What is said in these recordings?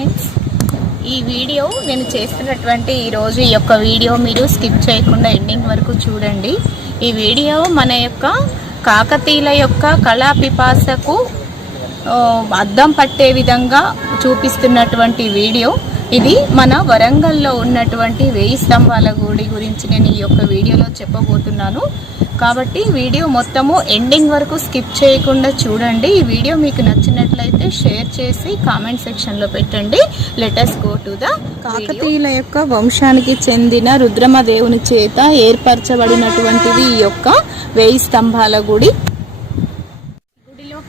Friends ఈ video నేను చేస్తున్నటువంటి ఈరోజు ఈ యొక్క వీడియో మీరు స్కిప్ చేయకుండా ఎండింగ్ వరకు చూడండి. ఈ వీడియో మన యొక్క కాకతీయుల యొక్క కళా పిపాసకు అద్దం పట్టే విధంగా చూపిస్తున్నటువంటి వీడియో. ఇది మన వరంగల్లో ఉన్నటువంటి వేయి స్తంభాల గుడి గురించి నేను ఈ యొక్క వీడియోలో చెప్పబోతున్నాను. కాబట్టి వీడియో మొత్తము ఎండింగ్ వరకు స్కిప్ చేయకుండా చూడండి. ఈ వీడియో మీకు నచ్చినట్లయితే షేర్ చేసి కామెంట్ సెక్షన్లో పెట్టండి. లెటర్స్ గో టు ద కాకతీయుల యొక్క వంశానికి చెందిన రుద్రమదేవుని చేత ఏర్పరచబడినటువంటిది ఈ యొక్క వేయి స్తంభాల గుడి.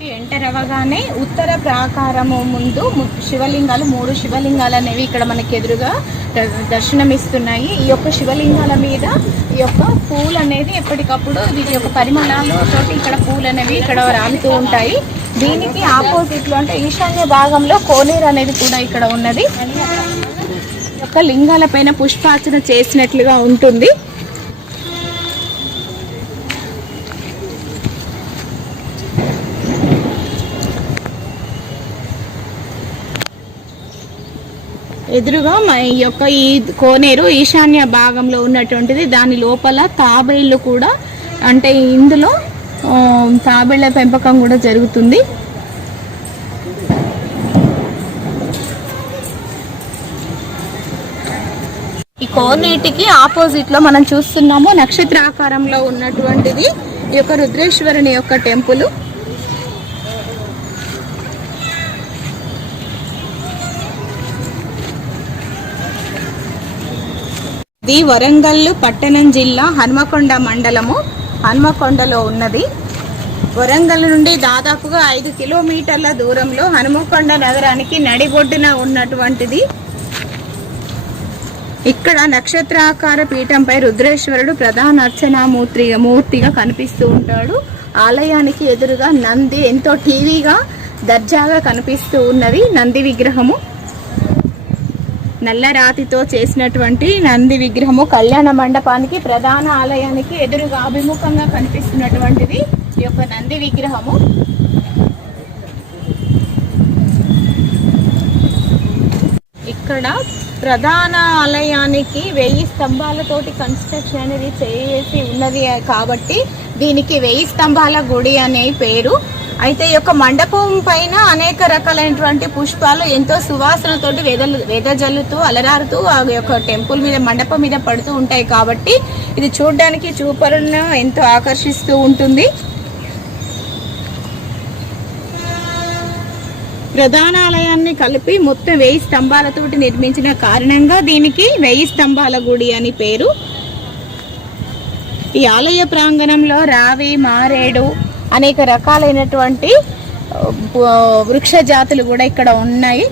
ఎంటర్ అవ్వగానే ఉత్తర ప్రాకారము ముందు శివలింగాలు మూడు శివలింగాలు అనేవి ఇక్కడ మనకి ఎదురుగా ద- దర్శనమిస్తున్నాయి. ఈ యొక్క శివలింగాల మీద ఈ యొక్క పూలు అనేది ఎప్పటికప్పుడు వీటి యొక్క పరిమాణాలు ఇక్కడ పూలు అనేవి ఇక్కడ రాలుతూ ఉంటాయి. దీనికి ఆపోజిట్లో అంటే ఈశాన్య భాగంలో కోనేరు అనేది కూడా ఇక్కడ ఉన్నది. యొక్క లింగాల పైన పుష్పార్చన చేసినట్లుగా ఉంటుంది. ఎదురుగా మా ఈ యొక్క ఈ కోనేరు ఈశాన్య భాగంలో ఉన్నటువంటిది. దాని లోపల తాబేళ్ళు కూడా అంటే ఇందులో తాబేళ్ళ పెంపకం కూడా జరుగుతుంది. ఈ కోనేటికి ఆపోజిట్లో మనం చూస్తున్నాము నక్షత్ర ఆకారంలో ఉన్నటువంటిది. ఈ యొక్క రుద్రేశ్వరుని యొక్క టెంపుల్. ఇది వరంగల్ పట్టణం జిల్లా హన్మకొండ మండలము. హన్మకొండలో ఉన్నది. వరంగల్ నుండి దాదాపుగా ఐదు కిలోమీటర్ల దూరంలో హనుమకొండ నగరానికి నడిబొడ్డున ఉన్నటువంటిది. ఇక్కడ నక్షత్రాకార పీఠంపై రుద్రేశ్వరుడు ప్రధాన అర్చనామూర్తి మూర్తిగా కనిపిస్తూ ఉంటాడు. ఆలయానికి ఎదురుగా నంది ఎంతో టీవీగా దర్జాగా కనిపిస్తూ ఉన్నది నంది విగ్రహము. నల్ల రాతితో చేసినటువంటి నంది విగ్రహము కళ్యాణ మండపానికి ప్రధాన ఆలయానికి ఎదురుగా అభిముఖంగా కనిపిస్తున్నటువంటిది ఈ యొక్క నంది విగ్రహము. ఇక్కడ ప్రధాన ఆలయానికి వెయ్యి స్తంభాలతోటి కన్స్ట్రక్షన్ అనేది చేసి ఉన్నది కాబట్టి దీనికి వెయ్యి స్తంభాల గుడి అనే పేరు. అయితే ఈ యొక్క మండపం పైన అనేక రకాలైనటువంటి పుష్పాలు ఎంతో సువాసనతోటి వేదలు వేదజల్లుతూ అలరారుతూ ఆ యొక్క టెంపుల్ మీద మండపం మీద పడుతూ ఉంటాయి కాబట్టి ఇది చూడడానికి చూపరులను ఎంతో ఆకర్షిస్తూ ఉంటుంది. ప్రధాన ఆలయాన్ని కలిపి మొత్తం వెయ్యి స్తంభాలతోటి నిర్మించిన కారణంగా దీనికి వెయ్యి స్తంభాల గుడి అని పేరు. ఈ ఆలయ ప్రాంగణంలో రావి మారేడు అనేక రకాలైనటువంటి వృక్ష జాతులు కూడా ఇక్కడ ఉన్నాయి.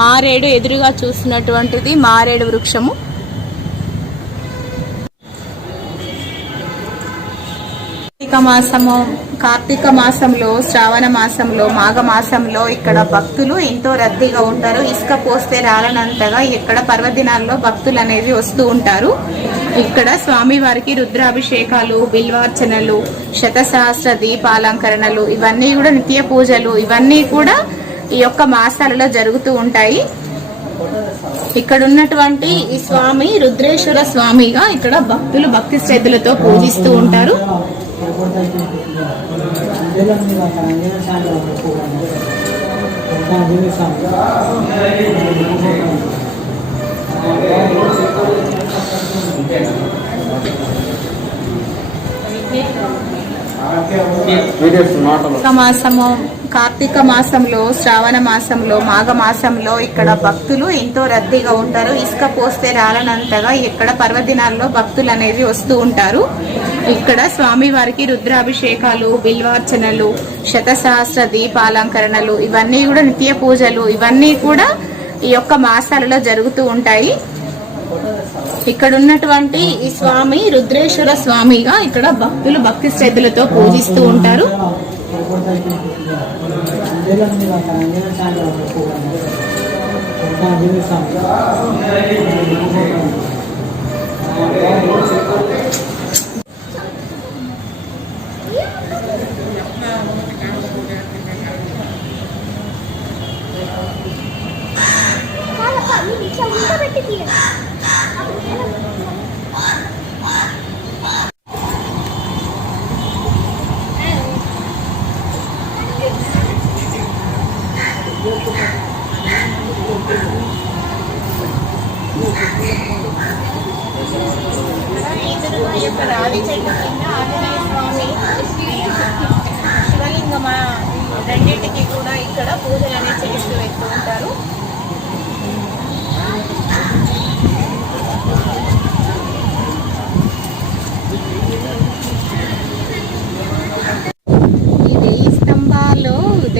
మారేడు ఎదురుగా చూసినటువంటిది మారేడు వృక్షము. కార్తీక మాసము కార్తీక మాసంలో శ్రావణ మాసంలో మాఘ మాసంలో ఇక్కడ భక్తులు ఎంతో రద్దీగా ఉంటారు. ఇసుక పోస్తే రాలనంతగా ఇక్కడ పర్వదినాల్లో భక్తులు అనేది వస్తూ ఉంటారు. ఇక్కడ స్వామి వారికి రుద్రాభిషేకాలు బిల్వార్చనలు శతసహస్ర దీపాలంకరణలు ఇవన్నీ కూడా నిత్య పూజలు ఇవన్నీ కూడా ఈ యొక్క మాసాలలో జరుగుతూ ఉంటాయి. ఇక్కడ ఉన్నటువంటి ఈ స్వామి రుద్రేశ్వర స్వామిగా ఇక్కడ భక్తులు భక్తి శ్రద్ధలతో పూజిస్తూ ఉంటారు. మాసము కార్తీక మాసంలో శ్రావణ మాసంలో మాఘ మాసంలో ఇక్కడ భక్తులు ఎంతో రద్దీగా ఉంటారు. ఇసుక పోస్తే రాలనంతగా ఇక్కడ పర్వదినాల్లో భక్తులు అనేవి వస్తూ ఉంటారు. ఇక్కడ స్వామి వారికి రుద్రాభిషేకాలు బిల్వార్చనలు శతసహస్ర దీపాలంకరణలు ఇవన్నీ కూడా నిత్య పూజలు ఇవన్నీ కూడా ఈ యొక్క మాసాలలో జరుగుతూ ఉంటాయి. ఇక్కడ ఉన్నటువంటి ఈ స్వామి రుద్రేశ్వర స్వామిగా ఇక్కడ భక్తులు భక్తి శ్రద్ధలతో పూజిస్తూ ఉంటారు. పెట్టి Yeah.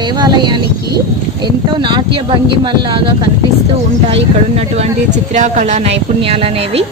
దేవాలయానికి ఎంతో నాట్య భంగిమల్లాగా కనిపిస్తూ ఉంటాయి. ఇక్కడ ఉన్నటువంటి చిత్రకళ నైపుణ్యాలు అనేవి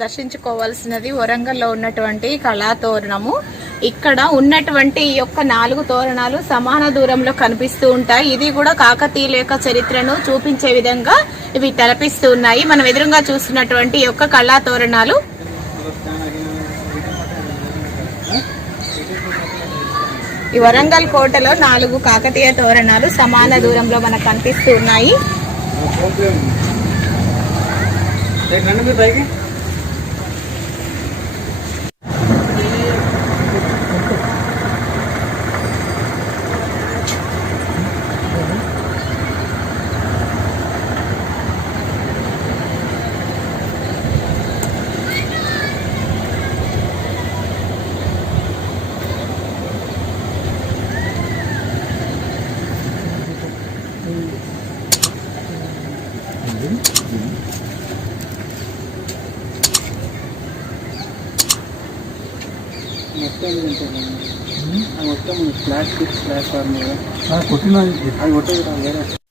దర్శించుకోవాల్సినది వరంగల్లో ఉన్నటువంటి కళాతోరణము. ఇక్కడ ఉన్నటువంటి ఈ యొక్క నాలుగు తోరణాలు సమాన దూరంలో కనిపిస్తూ ఉంటాయి. ఇది కూడా కాకతీయుల యొక్క చరిత్రను చూపించే విధంగా ఇవి తలపిస్తూ ఉన్నాయి మనం ఎదురుగా చూస్తున్నటువంటి ఈ యొక్క కళాతోరణాలు. ఈ వరంగల్ కోటలో నాలుగు కాకతీయ తోరణాలు సమాన దూరంలో మనకు కనిపిస్తూ ఉన్నాయి.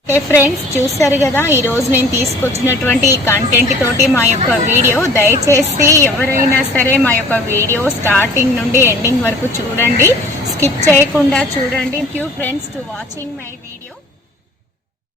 హే ఫ్రెండ్స్ చూసారు కదా? ఈ రోజు నేను తీసుకొచ్చినటువంటి కంటెంట్ తోటి మా యొక్క వీడియో దయచేసి ఎవరైనా సరే మా యొక్క వీడియో స్టార్టింగ్ నుండి ఎండింగ్ వరకు చూడండి. స్కిప్ చేయకుండా చూడండి. Queue friends to watching my video